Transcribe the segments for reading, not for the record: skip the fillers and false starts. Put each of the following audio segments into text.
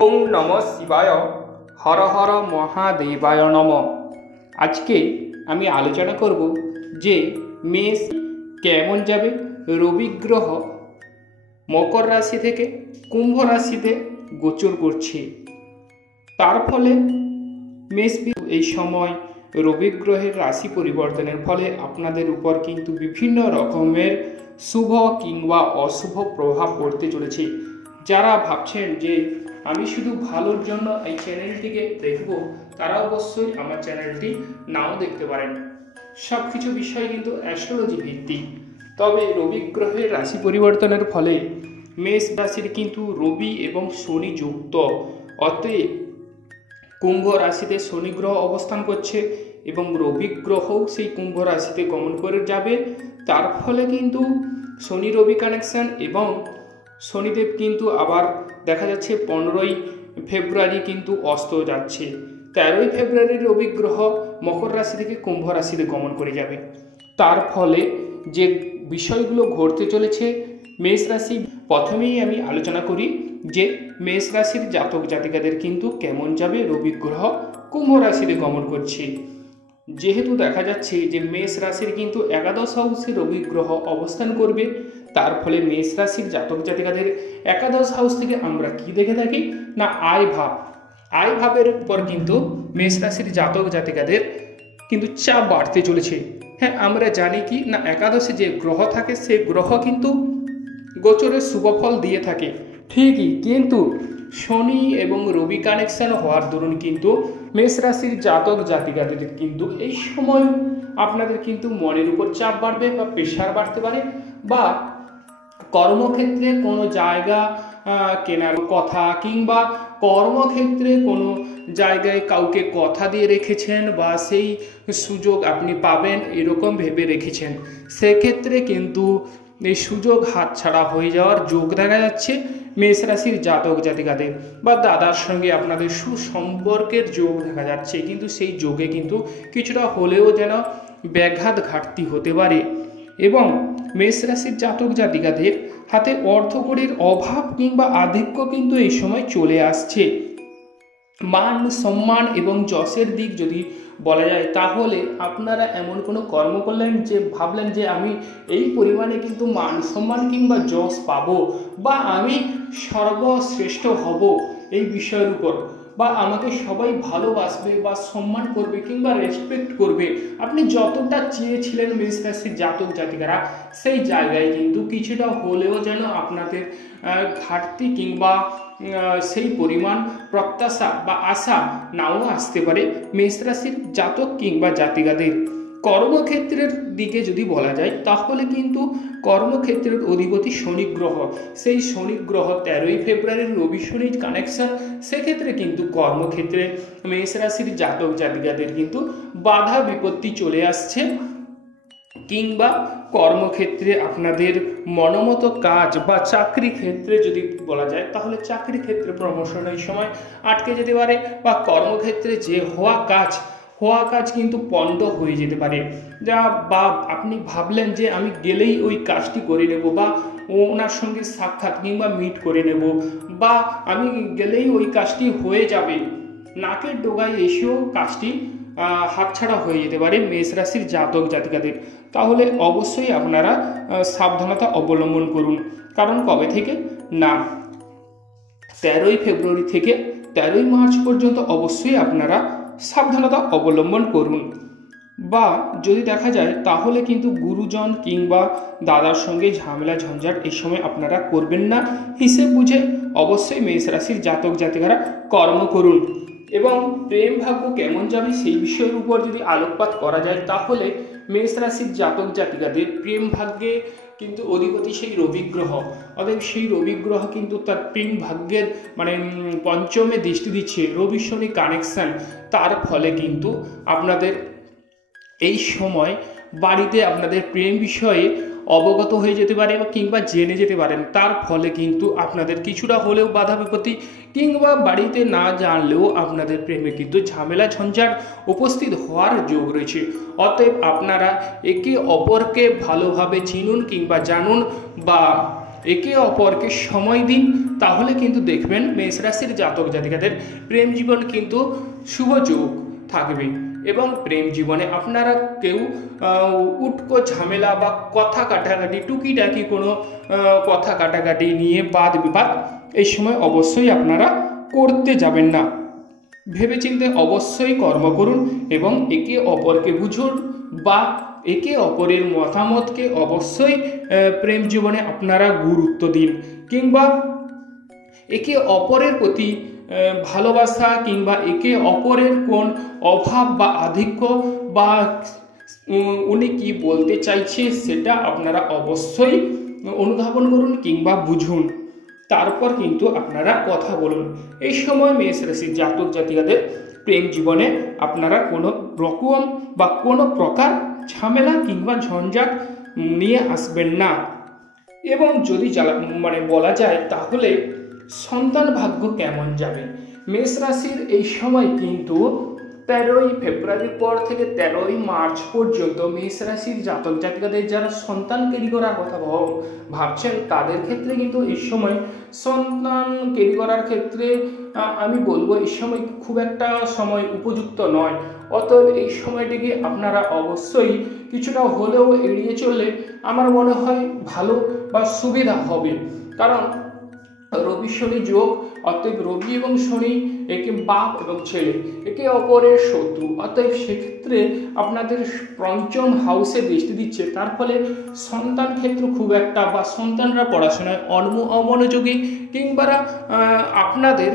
ওম নম শিবায় হর হর মহাদেবায় নম। আজকে আমি আলোচনা করব যে মেষ কেমন যাবে। রবি গ্রহ মকর রাশি থেকে কুম্ভ রাশিতে গোচর করছে, তার ফলে মেষ এই সময় রবি গ্রহের রাশি পরিবর্তনের ফলে আপনাদের উপর কিন্তু বিভিন্ন রকমের শুভ কিংবা অশুভ প্রভাব পড়তে চলেছে। যারা ভাবছেন যে আমি শুধু ভালোর জন্য এই চ্যানেলটিকে দেখব, তারা অবশ্যই আমার চ্যানেলটি নাও দেখতে পারেন। সব কিছু বিষয় কিন্তু অ্যাস্ট্রোলজি ভিত্তিক। তবে রবি গ্রহের রাশি পরিবর্তনের ফলে মেষ রাশির কিন্তু রবি এবং শনি যুক্ত, অতএব কুম্ভ রাশিতে শনি গ্রহ অবস্থান করছে এবং রবি গ্রহও সেই কুম্ভ রাশিতে গমন করে যাবে। তার ফলে কিন্তু শনি রবি কানেকশন এবং শনিদেব কিন্তু আবার দেখা যাচ্ছে 15ই ফেব্রুয়ারি কিন্তু অস্ত যাচ্ছে। 13ই ফেব্রুয়ারি রবি গ্রহ মকর রাশি থেকে কুম্ভ রাশিতে গমন করে যাবে। তার ফলে যে বিষয়গুলো ঘটতে চলেছে মেষ রাশি, প্রথমেই আমি আলোচনা করি যে মেষ রাশির জাতক জাতিকাদের কিন্তু কেমন যাবে। রবি গ্রহ কুম্ভ রাশিতে গমন করছে, যেহেতু দেখা যাচ্ছে যে মেষ রাশির কিন্তু একাদশ হাউসে রবি গ্রহ অবস্থান করবে। তার ফলে মেষ রাশির জাতক জাতিকাদের একাদশ হাউস থেকে আমরা কি দেখে থাকি না আয় ভাব, আয় ভাবের উপর কিন্তু মেষ রাশির জাতক জাতিকাদের কিন্তু চাপ বাড়তে চলেছে। হ্যাঁ, আমরা জানি কি না একাদশে যে গ্রহ থাকে সে গ্রহ কিন্তু গোচরের শুভফল দিয়ে থাকে ঠিকই, কিন্তু শনি এবং রবি কানেকশন হওয়ার দরুন কিন্তু মেষ রাশির জাতক জাতিকাদের কিন্তু এই সময় আপনাদের কিন্তু মনের উপর চাপ বাড়বে বা প্রেশার বাড়তে পারে, বা কর্মক্ষেত্রে কোনো জায়গা কেনার কথা কিংবা কর্মক্ষেত্রে কোনো জায়গায় কাউকে কথা দিয়ে রেখেছেন বা সেই সুযোগ আপনি পাবেন এরকম ভেবে রেখেছেন, সেক্ষেত্রে কিন্তু এই সুযোগ হাতছাড়া হয়ে যাওয়ার যোগ দেখা যাচ্ছে মেষ রাশির জাতক জাতিকাদের। বা দাদার সঙ্গে আপনাদের সুসম্পর্কের যোগ দেখা যাচ্ছে, কিন্তু সেই যোগে কিন্তু কিছুটা হলেও যেন ব্যাঘাত ঘাটতি হতে পারে। এবং মেষ রাশির জাতক জাতিকাদের হাতে অর্থকড়ির অভাব কিংবা আধিক্য কিন্তু এই সময় চলে আসছে। মান সম্মান এবং যশের দিক যদি বলা যায়, তাহলে আপনারা এমন কোনো কর্ম করলেন যে ভাবলেন যে আমি এই পরিমাণে কিন্তু মান সম্মান কিংবা যশ পাবো বা আমি সর্বশ্রেষ্ঠ হব এই বিষয়ের উপর, বা আমাকে সবাই ভালোবাসবে বা সম্মান করবে কিংবা রেসপেক্ট করবে, আপনি যতটা চেয়েছিলেন মেষ রাশির জাতক জাতিকারা, সেই জায়গায় কিন্তু কিছুটা হলেও যেন আপনাদের ঘাটতি কিংবা সেই পরিমাণ প্রত্যাশা বা আশা নাও আসতে পারে মেষ রাশির জাতক কিংবা জাতিকাদের। কর্মক্ষেত্রের দিকে যদি বলা যায়, তাহলে কিন্তু কর্মক্ষেত্রের অধিপতি শনি গ্রহ, সেই শনি গ্রহ 13ই ফেব্রুয়ারির রবি শনি কানেকশন, সেক্ষেত্রে কিন্তু কর্মক্ষেত্রে মেষ রাশির জাতক জাতিকাদের কিন্তু বাধা বিপত্তি চলে আসছে, কিংবা কর্মক্ষেত্রে আপনাদের মনোমতো কাজ বা চাকরি ক্ষেত্রে যদি বলা যায়, তাহলে চাকরি ক্ষেত্রে প্রমোশন এই সময় আটকে যেতে পারে, বা কর্মক্ষেত্রে যে হওয়া কাজ কিন্তু পণ্ড হয়ে যেতে পারে। বা আপনি ভাবলেন যে আমি গেলেই ওই কাজটি করে নেব, বা ওনার সঙ্গে সাক্ষাৎ কিংবা মিট করে নেব, বা আমি গেলেই ওই কাজটি হয়ে যাবে, নাকের ডোগায় এসেও কাজটি হাতছাড়া হয়ে যেতে পারে মেষ রাশির জাতক জাতিকাদের। তাহলে অবশ্যই আপনারা সাবধানতা অবলম্বন করুন। কারণ কবে থেকে না 13ই ফেব্রুয়ারি থেকে 13ই মার্চ পর্যন্ত অবশ্যই আপনারা সাবধানতা অবলম্বন করুন। বা যদি দেখা যায়, তাহলে কিন্তু গুরুজন কিংবা দাদার সঙ্গে ঝামেলা ঝঞ্ঝাট এই সময় আপনারা করবেন না। হিসেব বুঝে অবশ্যই মেষ রাশির জাতক জাতিকারা কর্ম করুন। এবং প্রেম ভাগ্য কেমন যাবে সেই বিষয়ের উপর যদি আলোকপাত করা যায়, তাহলে মেষ রাশির জাতক জাতিকাদের প্রেম ভাগ্যে কিন্তু অধিপতি সেই রবি গ্রহ, অতএব সেই রবি গ্রহ কিন্তু তার প্রেম ভাগ্যের পঞ্চমে দৃষ্টি দিচ্ছে, রবি শনি কানেকশন। তার ফলে কিন্তু আপনাদের এই সময় বাড়িতে আপনাদের প্রেম বিষয়ে অবগত হয়ে যেতে পারে বা কিংবা জেনে যেতে পারেন। তার ফলে কিন্তু আপনাদের কিছুটা হলেও বাধা বিপত্তি কিংবা বাড়িতে না জানলেও আপনাদের প্রেমে কিন্তু ঝামেলা ঝঞ্ঝাট উপস্থিত হওয়ার যোগ রয়েছে। অতএব আপনারা একে অপরকে ভালোভাবে চিনুন কিংবা জানুন, বা একে অপরকে সময় দিন, তাহলে কিন্তু দেখবেন মেষ রাশির জাতক জাতিকাদের প্রেম জীবন কিন্তু শুভযোগ থাকবে এবং প্রেম জীবনে আপনারা কেউ উটকো ঝামেলা বা কথা কাটাকাটি টুকিটাকি কোনো কথা কাটাকাটি নিয়ে বাদ বিবাদ এই সময় অবশ্যই আপনারা করতে যাবেন না। ভেবেচিন্তে অবশ্যই কর্ম করুন এবং একে অপরকে বুঝুন বা একে অপরের মতামতকে অবশ্যই প্রেম জীবনে আপনারা গুরুত্ব দিন, কিংবা একে অপরের প্রতি ভালোবাসা কিংবা একে অপরের কোন অভাব বা আধিক্য বা উনি কি বলতে চাইছে সেটা আপনারা অবশ্যই অনুধাবন করুন কিংবা বুঝুন, তারপর কিন্তু আপনারা কথা বলুন। এই সময় মেষ রাশির জাতক জাতিকাদের প্রেম জীবনে আপনারা কোনো রকম বা কোনো প্রকার ঝামেলা কিংবা ঝঞ্ঝাট নিয়ে আসবেন না। এবং যদি বলা যায় তাহলে সন্তান ভাগ্য কেমন যাবে, মেষ রাশির এই সময় কিন্তু 13ই ফেব্রুয়ারির পর থেকে 13ই মার্চ পর্যন্ত মেষ রাশির জাতক জাতিকাদের যারা সন্তান ক্যারি করার কথা ভাবছেন তাদের ক্ষেত্রে কিন্তু এই সময় সন্তান ক্যারি করার ক্ষেত্রে আমি বলবো এই সময় খুব একটা সময় উপযুক্ত নয়। অতএব এই সময়টিকে আপনারা অবশ্যই কিছুটা হলেও এড়িয়ে চললে আমার মনে হয় ভালো বা সুবিধা হবে। কারণ রবি শনি যোগ, অতএব রবি এবং শনি একে বাপ এবং ছেলে একে অপরের শত্রু, অতএব সেক্ষেত্রে আপনাদের পঞ্চম হাউসে দৃষ্টি দিচ্ছে, তার ফলে সন্তান ক্ষেত্র খুব একটা বা সন্তানরা পড়াশোনায় অমনোযোগী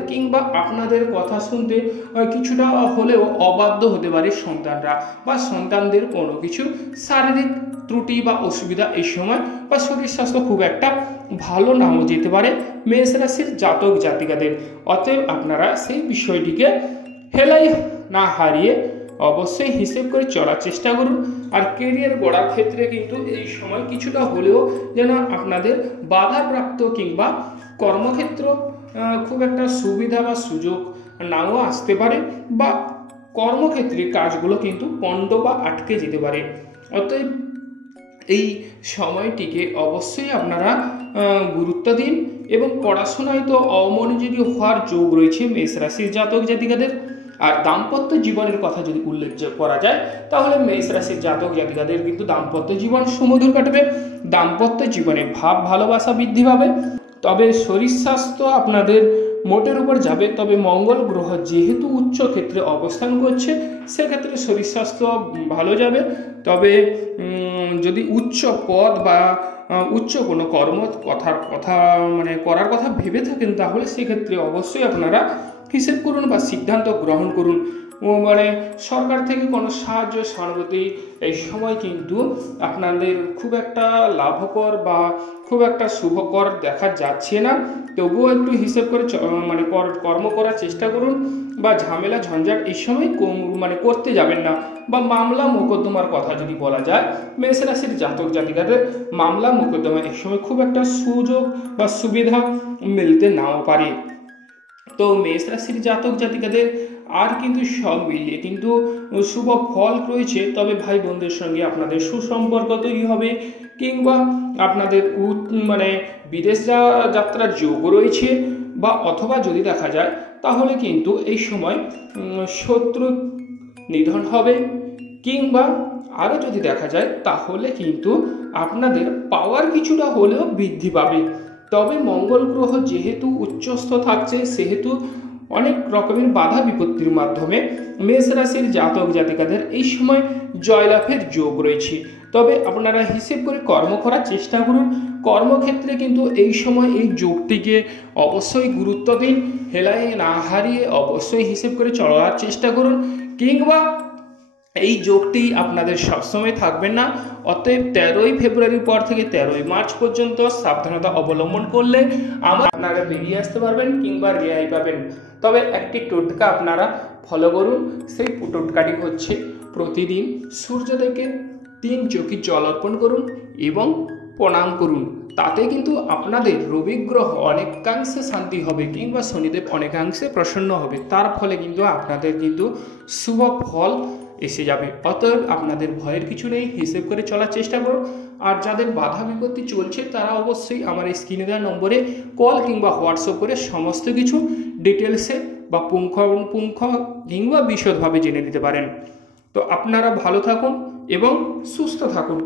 কিংবা আপনাদের কথা শুনতে কিছুটা হলেও অবাধ্য হতে পারে সন্তানরা, বা সন্তানদের কোনো কিছু শারীরিক ত্রুটি বা অসুবিধা এই সময় বা শরীর স্বাস্থ্য খুব একটা ভালো নাও যেতে পারে মেষ রাশির জাতক জাতিকাদের। অতএব আপনারা সেই বিষয়টিকে হেলাই না হারিয়ে অবশ্যই হিসেব করে চলার চেষ্টা করুন। আর কেরিয়ার গড়ার ক্ষেত্রে কিন্তু এই সময় কিছুটা হলেও যেন আপনাদের বাধাপ্রাপ্ত কিংবা কর্মক্ষেত্র খুব একটা সুবিধা বা সুযোগ নাও আসতে পারে, বা কর্মক্ষেত্রে কাজগুলো কিন্তু পণ্ড বা আটকে যেতে পারে। অতএব এই সময়টিকে অবশ্যই আপনারা গুরুত্ব দিন এবং পড়াশোনায় তো অমনোযোগী হওয়ার যোগ রয়েছে মেষ রাশির জাতক জাতিকাদের। আর দাম্পত্য জীবনের কথা যদি উল্লেখ করা যায় তাহলে মেষ রাশির জাতক জাতিকাদের কিন্তু দাম্পত্য জীবন সুমধুর কাটবে, দাম্পত্য জীবনে ভাব ভালোবাসা বৃদ্ধি পাবে। তবে শরীর স্বাস্থ্য আপনাদের মোটের উপর যাবে, তবে মঙ্গল গ্রহ যেহেতু উচ্চ ক্ষেত্রে অবস্থান করছে সেক্ষেত্রে শরীর স্বাস্থ্য ভালো যাবে। তবে যদি উচ্চ পদ বা উচ্চ কোনো করার কথা ভেবে থাকেন তাহলে সেক্ষেত্রে অবশ্যই আপনারা হিসেব করুন বা সিদ্ধান্ত গ্রহণ করুন। সরকার থেকে কোনো সাহায্য সহানুভূতি এই সময় কিন্তু আপনাদের খুব একটা লাভকর বা খুব একটা শুভকর দেখা যাচ্ছে না। তবুও একটু হিসেব করে কর্ম করার চেষ্টা করুন, বা ঝামেলা ঝঞ্ঝাট এই সময় করতে যাবেন না। বা মামলা মোকদ্দমার কথা যদি বলা যায়, মেষ রাশির জাতক জাতিকাদের মামলা মোকদ্দমা এই সময় খুব একটা সুযোগ বা সুবিধা মিলতে নাও পারে। তো মেষ রাশির জাতক জাতিকাদের আর কিন্তু সব মিলিয়ে কিন্তু শুভ ফল রয়েছে। তবে ভাই বোনদের সঙ্গে আপনাদের সুসম্পর্ক তৈরি হবে, কিংবা আপনাদের বিদেশ যাত্রার যোগ রয়েছে, বা অথবা যদি দেখা যায় তাহলে কিন্তু এই সময় শত্রু নিধন হবে, কিংবা আরও যদি দেখা যায় তাহলে কিন্তু আপনাদের পাওয়ার কিছুটা হলেও বৃদ্ধি পাবে। তবে মঙ্গল গ্রহ যেহেতু উচ্চস্থ থাকছে সেহেতু অনেক রকমের বাধা বিপত্তির মাধ্যমে মেষ রাশির জাতক জাতিকাদের এই সময় জয়লাভের যোগ রয়েছে। তবে আপনারা হিসেব করে কর্ম করার চেষ্টা করুন। কর্মক্ষেত্রে কিন্তু এই সময় এই যোগটিকে অবশ্যই গুরুত্ব দিন, হেলায় না হারিয়ে অবশ্যই হিসেব করে চলার চেষ্টা করুন, কিংবা এই যোগটি আপনাদের সবসময় থাকবেন না। অতএব 13ই ফেব্রুয়ারির পর থেকে 13ই মার্চ পর্যন্ত সাবধানতা অবলম্বন করলে আপনারা বেরিয়ে আসতে পারবেন কিংবা রেহাই পাবেন। তবে একটি টোটকা আপনারা ফলো করুন, সেই টোটকাটি হচ্ছে প্রতিদিন সূর্যদেবকে 3 চোখে জল অর্পণ করুন এবং প্রণাম করুন। তাতে কিন্তু আপনাদের রবি গ্রহ অনেকাংশে শান্তি হবে, কিংবা শনিদেব অনেকাংশে প্রসন্ন হবে। তার ফলে কিন্তু আপনাদের কিন্তু শুভ ফল এসে যাবে। অতএব আপনাদের ভয়ের কিছু নেই, হিসেব করে চলার চেষ্টা করুন। আর যাদের বাধা বিপত্তি চলছে তারা অবশ্যই আমার এই স্ক্রিনে দেওয়া নম্বরে কল কিংবা হোয়াটসঅ্যাপ করে সমস্ত কিছু ডিটেলসে বা পুঙ্খানুপুঙ্খ কিংবা বিশদভাবে জেনে নিতে পারেন। তো আপনারা ভালো থাকুন এবং সুস্থ থাকুন।